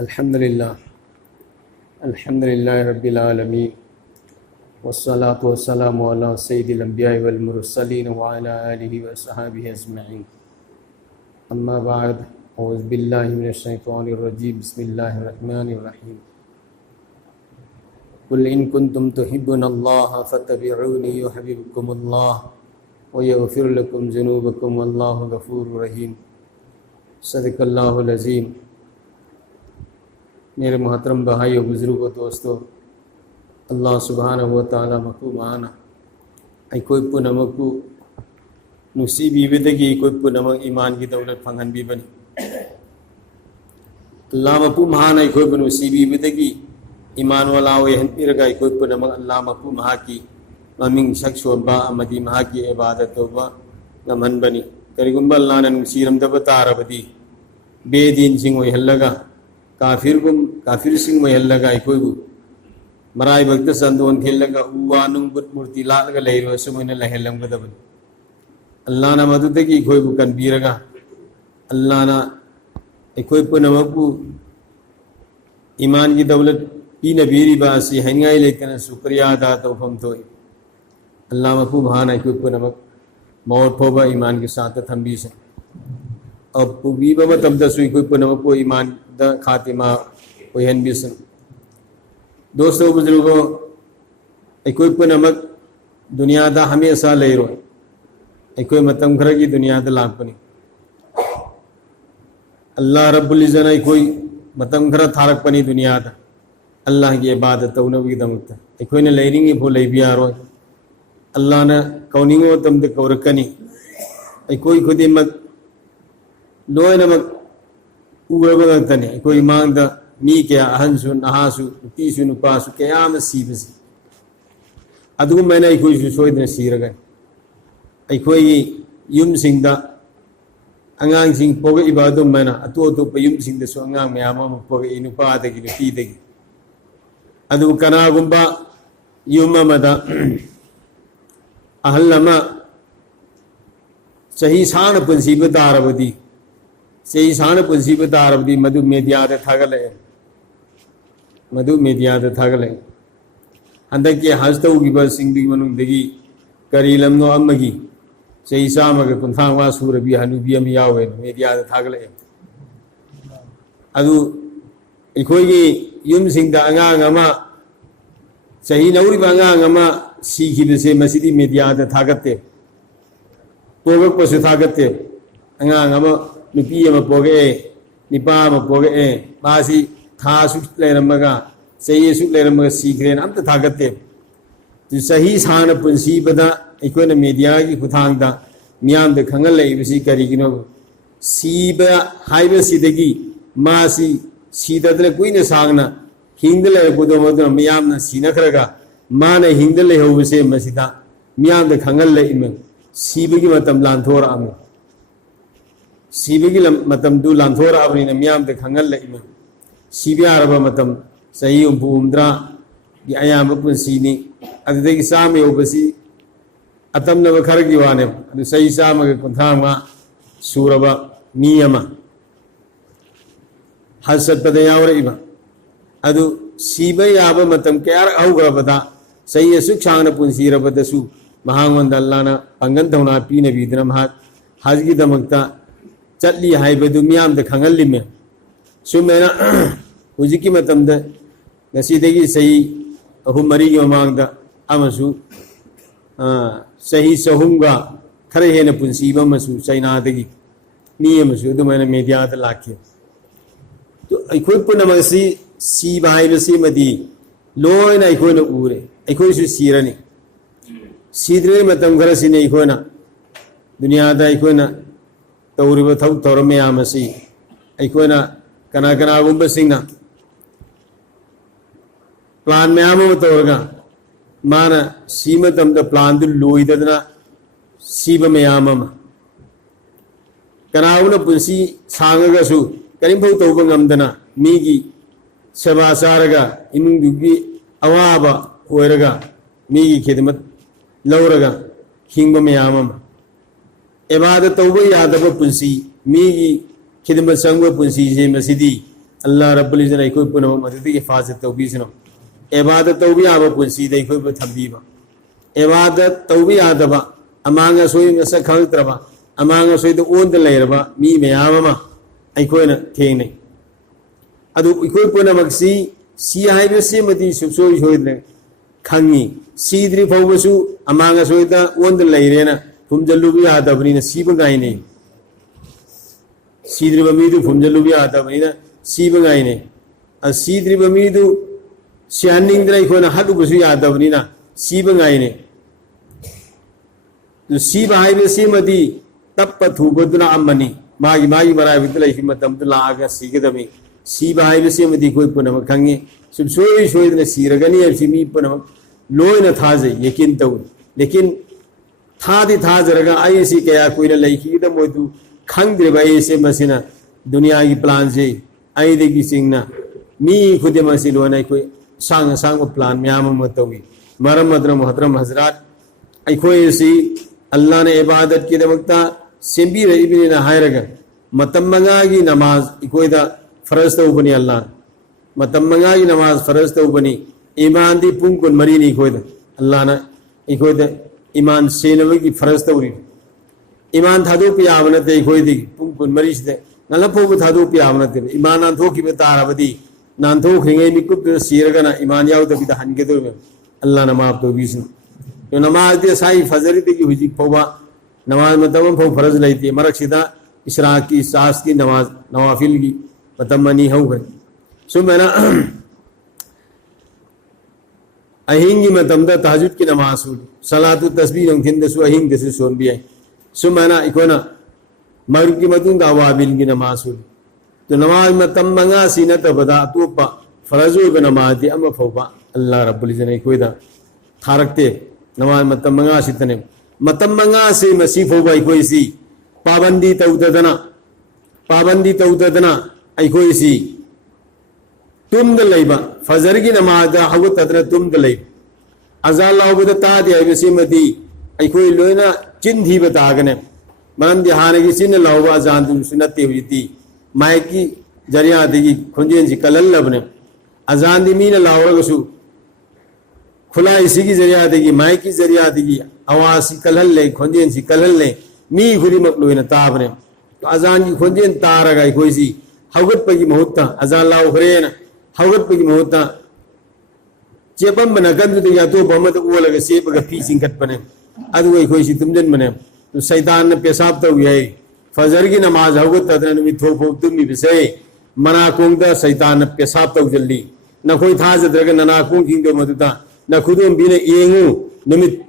अल्हम्दुलिल्लाह रब्बिल आलमीन वस्सलातु वस्सलामु अला सय्यिदिल अंबिया'i वल मुरसलीन व अला आलिहि व अस्हाबिहि अजमईन। अम्मा बाद, औज़ु बिल्लाहि मिनश शैतानिर रजीम। बिस्मिल्लाहिर रहमानिर रहीम। कुल इन कुंतुम तुहिब्बुनल्लाह फत्तबिऊनी युहब्बुकुमुल्लाह व यग़फिर लकुम ज़ुनूबकुम वल्लाहु गफ़ूरुर रहीम। सदक़ल्लाहुल अज़ीम। मेरे मोहतरम भाइयों, बुज़ुर्गों, दोस्तों, अल्लाह सुब्हानहु व तआला मकू माना कोई पुनमकू नुसीबी विदगी कोई पुनमक ईमान की दौलत फंगन भी बनी अल्लाह मकू महान कोई नुसीबी विदगी ईमान वाला यहन पिरगा कोई पुनमक अल्लाह मकू महा की ममिंग शख्सोबा अमदी महा की इबादत तोबा गमन बनी करिगुंबा अल्लाह ने नुसीरम दब तारबदी बेदीन सिंह वहलगा काफिर सिंह वहलगा कोई मराई भक्त संदोन खेलगा उवानुंग बुत मूर्ति लालगा लेरो सुमने लहलमगदबन अल्लाह ना मदुदगी कोई कनबीरगा अल्लाह ना कोई पुनमकू ईमान की दौलत पी नबीरी बासी हंगाई लेकिन शुक्रिया अदा तौफम तो अल्लाह मकू महान कोई पुनमक मौत फोबा ईमान के साथ थम्बी से अब पुबीबा मतम दसुई कोई पुनमकू ईमान द खातिमा कोई हनबीसन। दोस्तों, बुजुर्गों, कोई पुनमक दुनिया दा हमेशा ले रो कोई मतम खर की दुनिया दा लापनी अल्लाह रब्बुल इज़्ज़त कोई मतम खर थारक पनी दुनिया दा अल्लाह की इबादत तौनबी दमता कोई ने लेरिंग फो ले भी आरो अल्लाह ने कौनिंगो तम दे कौरकनी कोई खुदी मत लोय नमक उगरबगतने कोई मांगदा मी के अहंसु नहासु तीसु नुपासु कयाम सीबसी अदु मैंने कोई सोयदने सीरगा कोई युम सिंगदा अंगांग सिंग पोगे इबादु मैना अतो तो युम सिंग दसु अंगांग मयाम पोगे नुपादगी नुपीदगी अदु कनागुंबा युम मदा अहल्लमा सही सान पुंसीब दारबदी सही सान पुंसीब दारबदी मधु मेदियाद थागले हंदक के हस्तौगिबा सिंगदी मनुंगदगी करी लमनो अम्मगी सही सामग कुंथांगवा सूरबी हनुबी अम यावे मेदियाद थागले अदु इखोगी युम सिंगदा अंगांग अमा सही नौरिबा अंगांग अमा सीखिबसे मसिदी मेदियाद थागते पोगक पसु थागते अंगांग अमा नुपी अमा पोगे निपा अमा पोगे मासी थासु लेरमगा सही सु लेरमगा सीखरेन अमत थागते तो सही सान पुंसीबदा इकोन मीडिया की खुथांगदा मियाम दे खंगल लेबसी करिगिनो सीबा हाइबसिदगी मासी सीददले कुइने सांगना हिंदले बुदो मदो मियाम न सीनखरगा माने हिंदले होबसे मसिदा मियाम दे खंगल ले इम सीबगी मतम लांथोर आम सीबगी मतम दु लांथोर आबनी न मियाम दे खंगल ले इम सीबिया अरबा मतम सही उम्पु उम्द्रा की अयाम पुंसीनी अदगी साम योबसी अतम नव खरगी वाने अदु सही साम के कुंथामा सूरबा नियमा हसत पदयावर इबा अदु सीबे याब मतम क्यार औगरबदा सही सुख सांगन पुंसीरबदसु महांगवंद अल्लाहना पंगन तौना पी नबीदना महात हजगी दमकता चटली हाइबदु मियाम दे खंगलिमे सुमेना हुजिकी मतमद नसीदगी सही अहु मरी की ममांगदा अमसु सही सहूंगा खरे हेन पुंसीब अमसु चाइनादगी मी अमसु अदु मैंने मेदियाद लाखे तो अखोई पुनमसी सीबा हाइबसी मदी लोयना अखोइना उरे अखोइसु सीरनी सीद्रे मतम खरसिने अखोइना दुनियादा अखोइना तौरिब थौ तौरमे आमसी अखोइना कना कनागुंबा सिंगना प्लान मैम तौरगा माना सीमतम द प्लान दु लोइदना सीब मैम कनागुना पुंसी सांगगसु करिंफौ तौब ngамदना मीगी सेवा सारगा इमुंगदुगी अवाबा ओइरगा मीगी खिदमत लौरगा हिंगबा मैम इबादत तौब यादब पुंसी मीगी खिदमत संग पुंसी जे मसिदी अल्लाह रब्बुल इज़्ज़त अखोई पुनमक मदद हिफाजत तौबीसनो इबादत तौबी आबा पुंसीदा अखोई बु थंबीबा इबादत तौबी आदबा अमांग असोई मसक खंगत्रबा अमांग असोई द ओंद लेरबा मी मयाम अमा अखोइना थेंगनै अदु अखोई पुनमक सी हाइबसे मदी सुसोई सोइद्रे खंगी सीद्री फौबसु अमांग असोइदा ओंद लेरेना फुमजल्लुबी आदबनीना सीबगाइने सीद्रिबा मीदु फुमजल्लुबी आदबनीना सीबगाइने सीद्रिबा मीदु सियानिंगद्रा अखोइना हदुबसु यादबनीना सीबगाइने सीबा हाइबसे मदी तप्पा थुबदुना अमनी मागी मागी मराइबद लैफि मतमदु लागा सीगदमी सीबा हाइबसे मदी कोई पुनमक खंगे सुबसोई सोइदना सीरगनी हबसि मी पुनमक लोइना थाजे यकीन तौ लेकिन थादी थाजरगा आइसी कया कोइना लैखिदा मोदु खंगद्रेबा आइसे मसिना दुनिया की प्लान से आइदेगी सिंगना मी खुदे मसि लोना कोई सांग सांग प्लान म्याम मतवी मरम मदरम मुहतरम हजरात अखोयसी अल्लाह ने इबादत की दमकता सेंबी रईबिना हायरगा मतमंगा की नमाज इकोइदा फरज तौबनी अल्लाह मतमंगा की नमाज फरज तौबनी ईमान दी पुंग कुन मरी नी इकोइदा अल्लाह ना इकोइदा ईमान सेनवे की फरज तौरी ईमान थादो पियावनते इकोइदी पुंग कुन मरी से नला फोब थादो पियावनते ईमान नान थोकी बेतारबदी नान थोक रिंगे मिकुप सीरगना ईमान याव दबिदा हनगे दो अल्लाह ना माफ तो बीस जो नमाज दे साई फजरी दे की हुजी फोबा नमाज मतम फो फरज लेती मरकशिदा इशराक की सास की नमाज नवाफिल की मतमनी हो गए सो मैंने अहिंगी मतमदा तहज्जुद की नमाज सुन सलातु तस्बीह नंगिन दसु अहिंग दसु सोन भी है सो मैंने इकोना मगरिब की मतुंग अवाबिल की नमाज सुन तो नमाज मतम मंगा सीना तबदा तोपा फरजो के नमाज दे अम फोबा अल्लाह रब्बुल इज़्ज़त ने कोई दा थारकते नमाज मतम मंगा सितने मतम मंगा से मसीफ होगा कोई सी पाबंदी तौदना कोई सी तुम दलेबा फजर की नमाज हवत तदना तुम दलेब अजान लाउबद तादि आइबसी मदी कोई लोइना चिन धी बतागने मरम दिहाने की चिन लाउबा अजान तुम सुनते हुई माइक की जरिया दिगी खुंजेन सी कलल लबने अजान दी मीन लाउरगसु खुला इसी की जरिया देगी माइक की जरिया देगी आवाज सी कलहल ले खुंजेन सी कलहल ले मी खुदी मकलुइन ताबने तो अजान की खुंजेन तारगा कोई सी हवगत पगी मुहूर्त अजान लाउ खरेन हवगत पगी मुहूर्त चेपम बना गंदु तो या तो बमत ओलगा सेपगा फी सिंगत बने अदु कोई सी तुमजन बने तो शैतान ने पेशाब तो है फजर की नमाज हवगत तदन मी थो फो तुम बिसे मना कोंगदा शैतान ने पेशाब तो जल्दी न कोई था जदरगा नना कोंग किंग मदुता न खुदम बिने येंगु निमित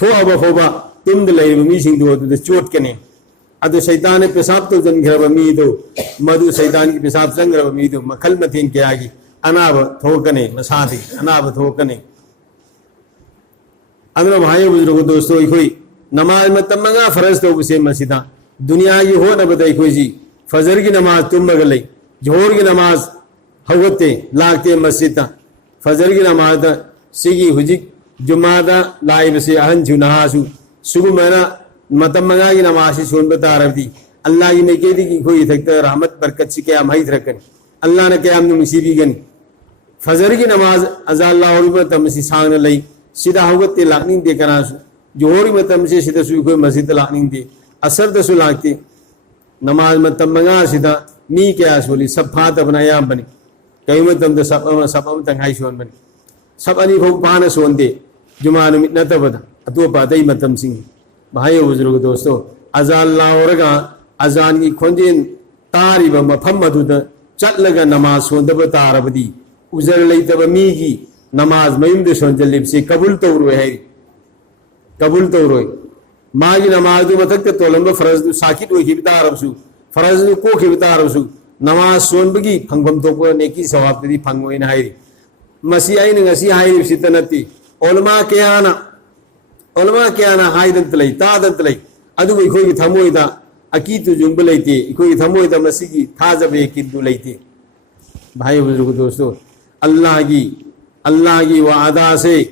थोबा फोबा तुम दलेब मी सिंग दो चोट कने अदु शैतान ने पेशाब तो जन घरब मी दो मधु शैतान की पेशाब संग्रब मी दो मखल मथिन के आगी अनाब थोकने मसादी अनाब थोकने अगर भाई बुजुर्गों दोस्तों कोई नमाज में तमंगा फरज तो उसे मसीदा दुनिया की हो न बताई कोई जी फजर की नमाज तुम मगल जोहर की नमाज हवते लागते मस्जिद फजर की नमाज सिगी हुजिक जुमादा लाइब से अहन जुनासु सुगु मेरा मतमंगा की नमाज सोन बता रही अल्लाह की नेकेदी की कोई थकता रहमत बरकत से क्या महित रखन अल्लाह ने क्या हमने मुसीबी गन फजर की नमाज अजाल्ला और तमसी सांग लई सीधा होगत ते लाकनिंग दे कना जोहर में तमसे सीधा सुई कोई मस्जिद लाकनिंग दे असर दसु लागते नमाज में तमंगा सीधा मी क्या सोली सब फात बनाया बने कई में तम सब तंगाई सोन बने सब अनी फो पान सोनते जुमा नुमित नतबदा अतोपा दई मतम सिंह भाई बुजुर्ग दोस्तों अजान लाउरगा अजान की खोंजेन तारिब मफम मदुदा चटलगा नमाज सोंदब तारबदी उजर लेतब मीगी नमाज मयुम दे सोंजलिब से कबूल तौरोय है कबूल तौरोय मागी नमाज दु मतक तोलंब फरज दु साकित ओय खिबतारबसु फरज दु को खिबतारबसु नमाज सोनबगी फंगबम तोको नेकी सवाब दी फंगोइन हायरी मसी आई नसी हायरी सितनती ओलमा केयाना हायदंत लई तादंत लई अदु इखोय की थमोयदा अकीतु जुंब लेते इखोय की थमोयदा मसी की थाजबे किदु लेते भाई बुजुर्ग दोस्तों अल्लाह की वादा से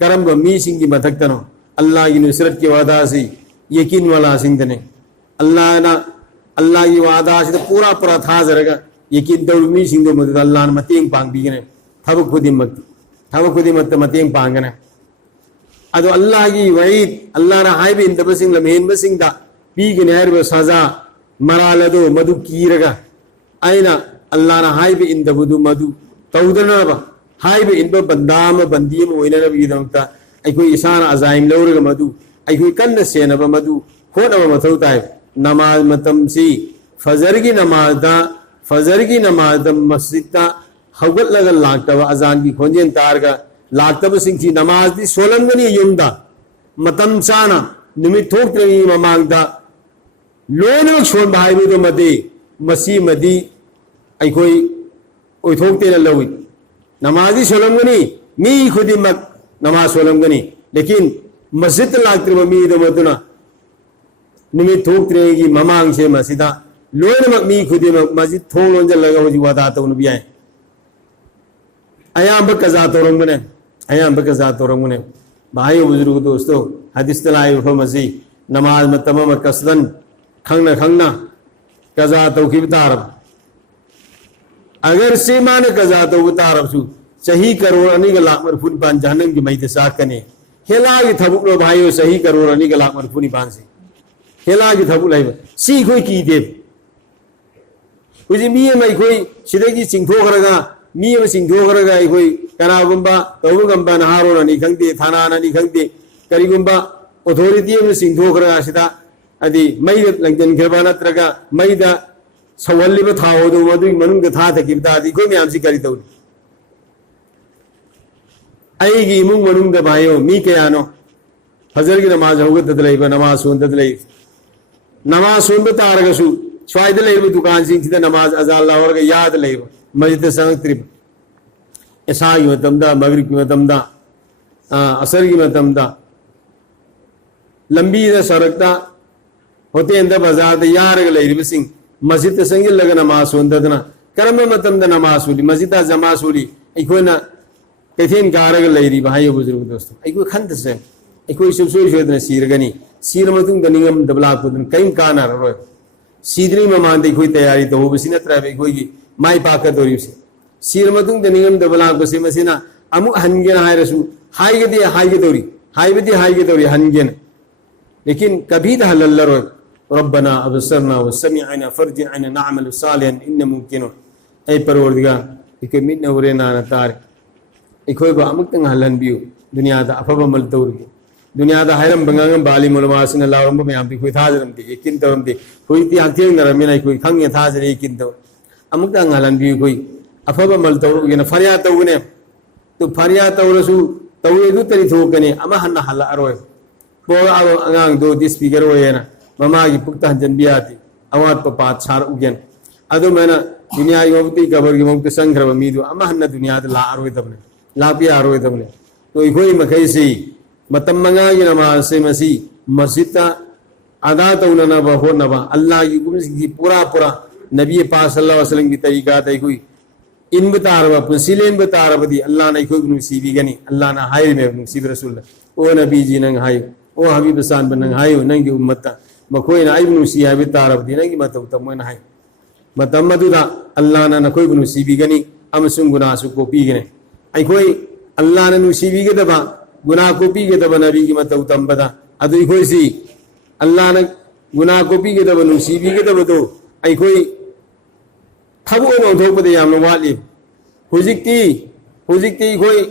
करम ब मी सिंह की मथकतनो अल्लाह की नुसरत की वादा से यकीन वाला सिंह ने अल्लाह की वादा से पूरा था जरगा यकीन तौरमी सिंधु मदद अल्लाह ने मतेंग पांगबीगने थब खुदिमत मतेंग पांगने अदो अल्लाह की वईद अल्लाह ना हाइब इन दबसिंग लमहेन बसिंगदा पीगने हर सजा मरालदो मधु कीरगा आइना अल्लाह ना हाइब इन दबुदु मधु तौदनबा हाइब इन बंदाम बंदीम ओइनरबीदमता अखोई इसान अजाइम लौरगा मधु अखोई कन्न सेनबा मधु होनबा मथौ ताय नमाज मतम सी फजर की नमाज मस्जिद हौगत लगा लाक्तब अजान की खोंजेन तारगा लाक्तब सिंह नमाज दी सोलंगनी युमदा मतम चाना निमित थोक्तगी ममांगदा लोनमक सोन बाहाइबदो मदे मसी मदी अखोई ओइथोक्तेना लवी नमाजी सोलंगनी मी खुदिमक नमाज सोलंगनी लेकिन मस्जिद लाक्तब मीदो मदुना निमित थोक्तगी ममांग से मसीदा लोनमक मी खुदिमक मस्जिद थोंग लोंजलगा होजी वादा तौन बियाय अयाम कजा तौरंगने भाई बुजुर्ग दोस्तों हदीस तलाई फमसी नमाज मतम कसदन खंगना कजा तौखिब तारब अगर सीमान कजा तौब तारब सु सही करोड़ अनी लाख मरफुन पान जहन्नम की मईद साकने हेला की थबुक भाई सही करोड़ अनी लाख मरफुन पान से हेला की थबुक लाइब सी कोई की देव हुजी मी मई कोई सिदगी चिंथोखरगा मी सिंथोखरगा अखोई कनागुंबा तौबगंबा नहारोननी खंगदे थानाननी खंगदे करिगुंबा अथॉरिटी अम सिंथोखरगा सिदा अदि मई लंजनखरबा नत्रगा मईदा सवल्लिबा थाओदो मदुई मनुंग था थकिबदा अदि कोई म्याम सि करि तौरि अईगी इमुंग मनुंग भाइयो मी कयानो फजर की नमाज होगद लैब नमाज सोंदद लैब नमाज सोंद तारगसु स्वाइद लैब दुकान सिंह नमाज अजान लावरगा याद लैब मस्जिद संगत्रिब ऐसा की मतमदा मगरिब की मतमदा असर की मतमदा लंबी सड़कता होते अंदर बाजार यारग लैरिबसिंग मस्जिद संगिल लगा नमाज सोंददना करम मतमदा नमाज सूली मस्जिद जमा सूली अखोना कैथेन कारग लैरी भाई बुजुर्ग दोस्तों अखोई खंदसे अखोई सुबसोई सोदना सीरगनी सीर मतुंग दनिंगम दबलाकुदन कईम कानाररोय सीद्री ममान अखोई तैयारी तौबसि नत्रब अखोई माई पाकदोरिबसे सीर मतुंग दनिंगम दबलाकुसे मसिना अमु हनगेन हायरसु हाइगदोरी हनगेन लेकिन कभी हलल्लरोय रब्बना अबसरना वसमिअना फरजिअना नअमल सालिहन इन्न मुमकिन ऐ परवरदिगार इके मिन उरेना तार इखोय बा अमुक्तंग हलनबियु दुनियादा अफब मल तौरगी दुनियादा हायरम बंगांगम बाली मुलमासिन लावरम मयाम दिखोय थाजरमदि यकिन तौरमदि होइति आंथेंग नरमिना इखोय खंगे थाजरे यकिन तौ अमुक्तंग हलनबियु कोई अफब मल तौरगिना फरिया तौगने तो फरिया तौरसु तौरेदु तरि थोकने अमा हन्ना हल्ला अरोय पोगा अंगांग दो दिस स्पीकर होयना ममा की पुक्ता जनबियाती अवात पात छार उगन अदु मैना दुनिया योगती कबर की मुक्त संग्रह मीदु अमा हन्ना दुनिया ला अरोय तबने ला पिया अरोय तबने तो इखोई मखैसी मतम मंगा की नमाज से मसी मस्जिद अदा तौलना होनबा अल्लाह की गुमसी पूरा नबी पाक सल्लल्लाहु अलैहि वसल्लम की तरीका तय कोई इन बतारबा पुसिलेन बतारबदी अल्लाह ने कोई नुसीबी गनी अल्लाह ना हाय में नुसीब रसूल ओ नबी जी नंग हाय ओ हबीब सान बनंग हाय नंगी उम्मत मखोई ना आइब नुसी हाय बतारबदी नंगी मतम तमन हाय मतम मदुदा अल्लाह ना कोई नुसीबी गनी अमसुंग गुनासु को पीगने आई कोई अल्लाह ने नुसीबी के दबा गुनाह को पी के दबा नबी की मतम तंबदा अदु कोई सी अल्लाह ने गुनाह को पी के दबा नुसीबी के दबा तो आई कोई थबो नौथोपदे याम वाली हुजिक्ति कोई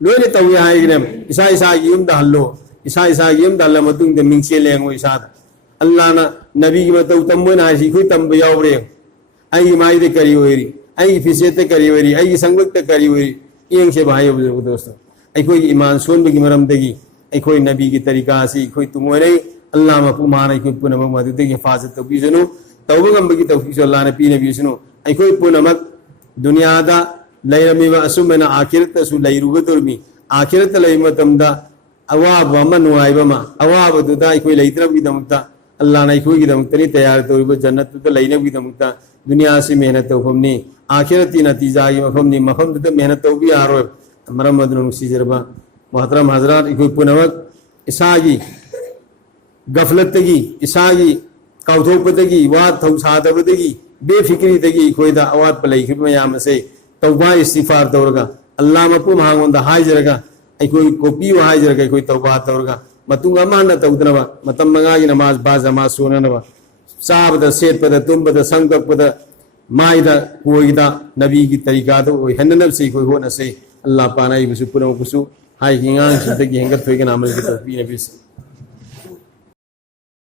लोने तौया हाइगने इसा युम हल्लो इसा युम हल्ला मतुंग द मिंगसे लेंगो इसा अल्लाह ना नबी की मतौ तंबन हाइसी कोई तंब यावरे आई माइदे करी होरी आई फिसेते करी होरी आई संगत करी होरी येंग से भाई बुजुर्ग दोस्तों आई कोई ईमान सोनबगी मरमदगी आई कोई नबी की तरीका से कोई तुमोरे अल्लाह मफु माने कोई पुनम मदुदे हिफाजत तौबीजनु तौबगंबगी तौफीक अल्लाह ने पीने बिसनु आई कोई पुनमक दुनियादा लैरमीबा असुमना आखिरतसु लैरुगदुरमी आखिरत लैमतमदा अवाब नुआइबमा अवाबदुदा अखोई लैत्रबगिदमक्ता अल्लाह ने अखोईगिदमक्तनी तैयार तौरिब जन्नतुदा लैनबगिदमक्ता दुनिया से मेहनत तौफमनी आखिरती नतीजागी मफमनी मफमदुदा मेहनत तौबी आरोय मरम मदनु सीजरबा मोहतरम हजरात अखोई पुनमक इसागी गफलतगी इसागी काउथोपदगी वा थौसादबदगी बेफिक्री तगी खोइदा अवात पलई खिब मयाम से तौबा इस्तिगफार तौरगा अल्लाह मपु महांगोंदा हाइजरगा अखोई कोपी हाइजरगा अखोई तौबा तौरगा मतुंग अमाना तौदनबा मतम मंगागी नमाज बा जमा सोननबा चाबदा सेटपदा तुंबदा संकपदा माइदा कोइदा नबी की तरीका तो हननब से कोई होना से अल्लाह पाना इबसु पुरम कुसु हाई की ngang सिद्धि हेंगत थोइगा नामल की तस्बीह नबी